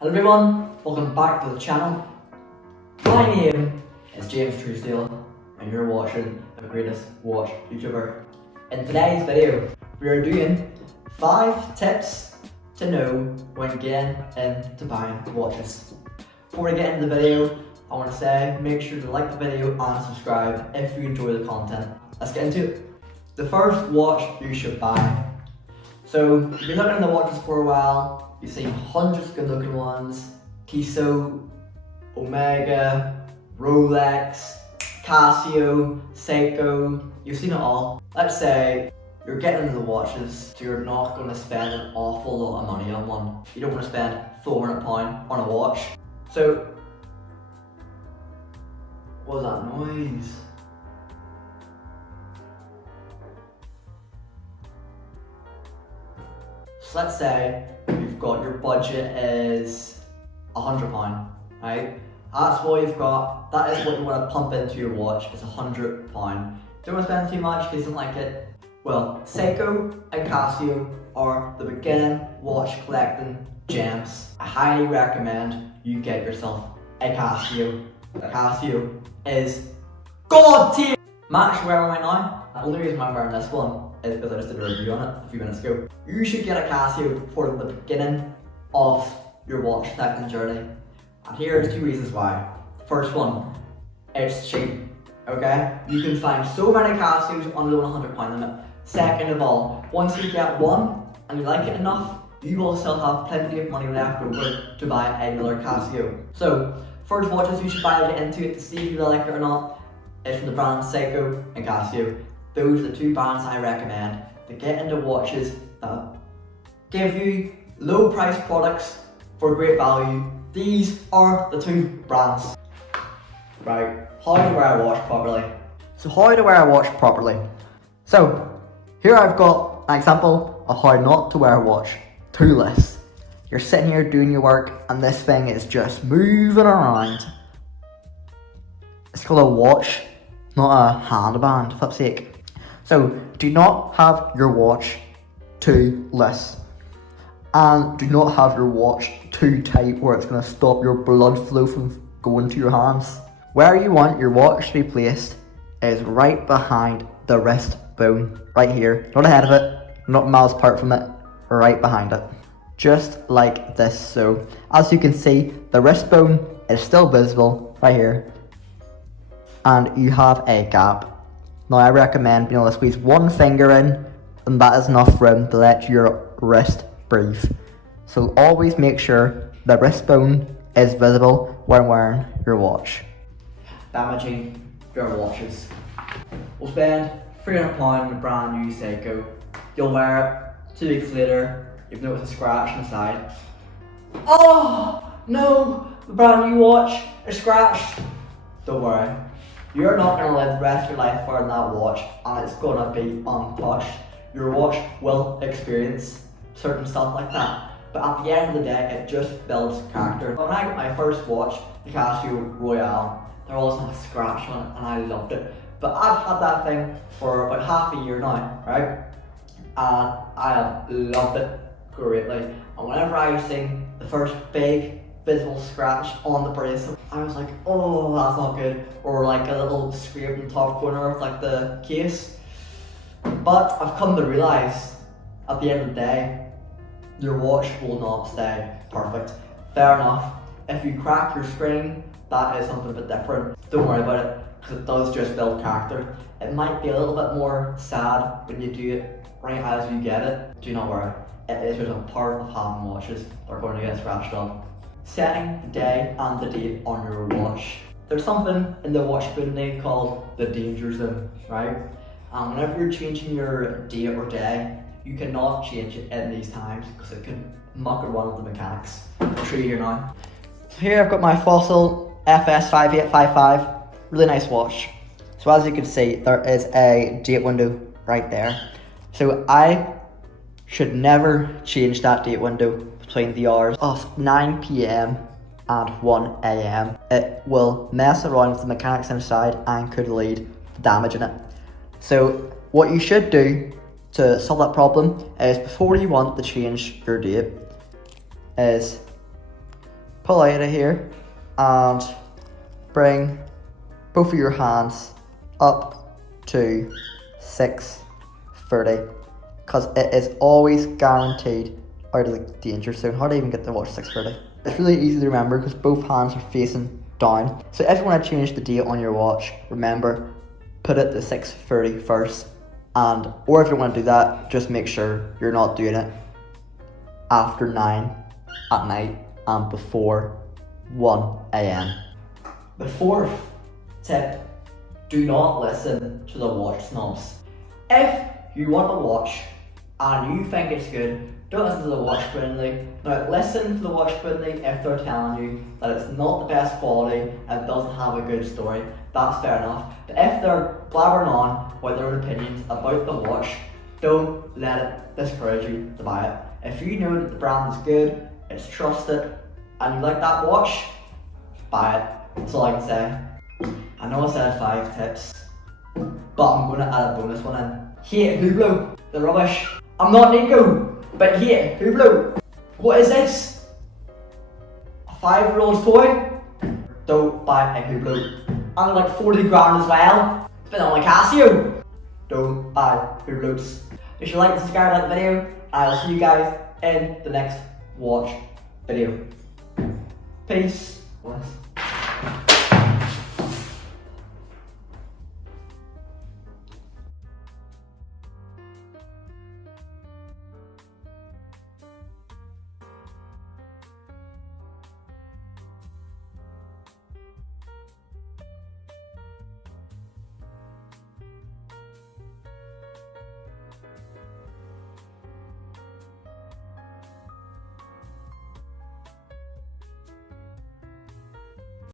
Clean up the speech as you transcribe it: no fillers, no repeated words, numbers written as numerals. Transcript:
Hello everyone, welcome back to the channel. My name is James Truesdale and you're watching the greatest watch YouTuber. In today's video, we are doing 5 tips to know when getting into buying watches. Before we get into the video, I want to say make sure to like the video and subscribe if you enjoy the content. Let's get into it. The first watch you should buy. So if you've been looking at the watches for a while, you've seen hundreds of good looking ones, Tissot, Omega, Rolex, Casio, Seiko, you've seen it all. Let's say you're getting into the watches, so you're not going to spend an awful lot of money on one. You don't want to spend £400 on a watch. So, what was that noise? So let's say you've got your budget is £100, right? That's what you've got, that is what you want to pump into your watch, is £100. Don't want to spend too much because you don't like it. Well, Seiko and Casio are the beginning watch collecting gems. I highly recommend you get yourself a Casio. A Casio is God tier! I'm actually wearing right now. The only reason why I'm wearing this one is because I just did a review on it a few minutes ago. You should get a Casio for the beginning of your watch collecting journey. And here's 2 reasons why. First one, it's cheap, okay? You can find so many Casios under the £100 limit. Second of all, once you get one and you like it enough, you will still have plenty of money left over to buy another Casio. So, first watches you should buy to get into it to see if you like it or not is from the brands Seiko and Casio. Those are the 2 brands I recommend to get into watches that give you low price products for great value. These are the 2 brands. Right, how to wear a watch properly. So how to wear a watch properly. So, here I've got an example of how not to wear a watch. 2 lists. You're sitting here doing your work and this thing is just moving around. It's called a watch, not a handband, for flip's sake. So, do not have your watch too loose. And do not have your watch too tight where it's going to stop your blood flow from going to your hands. Where you want your watch to be placed is right behind the wrist bone. Right here. Not ahead of it, not miles apart from it, right behind it. Just like this. So, as you can see, the wrist bone is still visible right here. And you have a gap. Now I recommend being able to squeeze 1 finger in, and that is enough room to let your wrist breathe. So always make sure the wrist bone is visible when wearing your watch. Damaging your watches. We'll spend £300 on a brand new Seiko. You'll wear it 2 weeks later, you've noticed a scratch on the side. Oh no, the brand new watch is scratched. Don't worry. You're not going to live the rest of your life wearing that watch and it's going to be untouched. Your watch will experience certain stuff like that. But at the end of the day, it just builds character. When I got my first watch, the Casio Royale, there wasn't a scratch on it and I loved it. But I've had that thing for about half a year now, right? And I have loved it greatly. And whenever I was seeing the first big visible scratch on the bracelet, I was like, oh, that's not good. Or like a little scrape in the top corner of like the case. But I've come to realise, at the end of the day, your watch will not stay perfect. Fair enough, if you crack your screen, that is something a bit different. Don't worry about it, because it does just build character. It might be a little bit more sad when you do it right as you get it. Do not worry, it is just a part of having watches that are going to get scratched up. Setting the day and the date on your watch. There's something in the watch community called the danger zone, right? And whenever you're changing your date or day, you cannot change it in these times because it could muck around with the mechanics. I'll show you here now. So here I've got my Fossil FS5855, really nice watch. So as you can see, there is a date window right there. So I should never change that date window between the hours of 9 PM and 1 AM. It will mess around with the mechanics inside and could lead to damaging it. So what you should do to solve that problem is, before you want to change your date, is pull out of here and bring both of your hands up to 630, because it is always guaranteed out of the danger zone. How do I even get the watch 630? It's really easy to remember because both hands are facing down. So if you want to change the date on your watch, remember, put it to 6:30 first, or if you want to do that, just make sure you're not doing it after 9 at night and before 1 a.m. The fourth tip: do not listen to the watch snobs. If you want a watch and you think it's good, don't listen to the watch friendly. Now listen to the watch friendly if they're telling you that it's not the best quality and doesn't have a good story. That's fair enough. But if they're blabbering on with their own opinions about the watch, don't let it discourage you to buy it. If you know that the brand is good, it's trusted, and you like that watch, buy it. That's all I can say. I know I said 5 tips, but I'm going to add a bonus one in. Hate Hublot, the rubbish. I'm not Nico, but hate Hublot. What is this? A 5-year-old's toy? Don't buy a Hublot. And like 40 grand as well. It's been on a Casio. Don't buy Hublots. If you like and subscribe to the video, I will see you guys in the next watch video. Peace.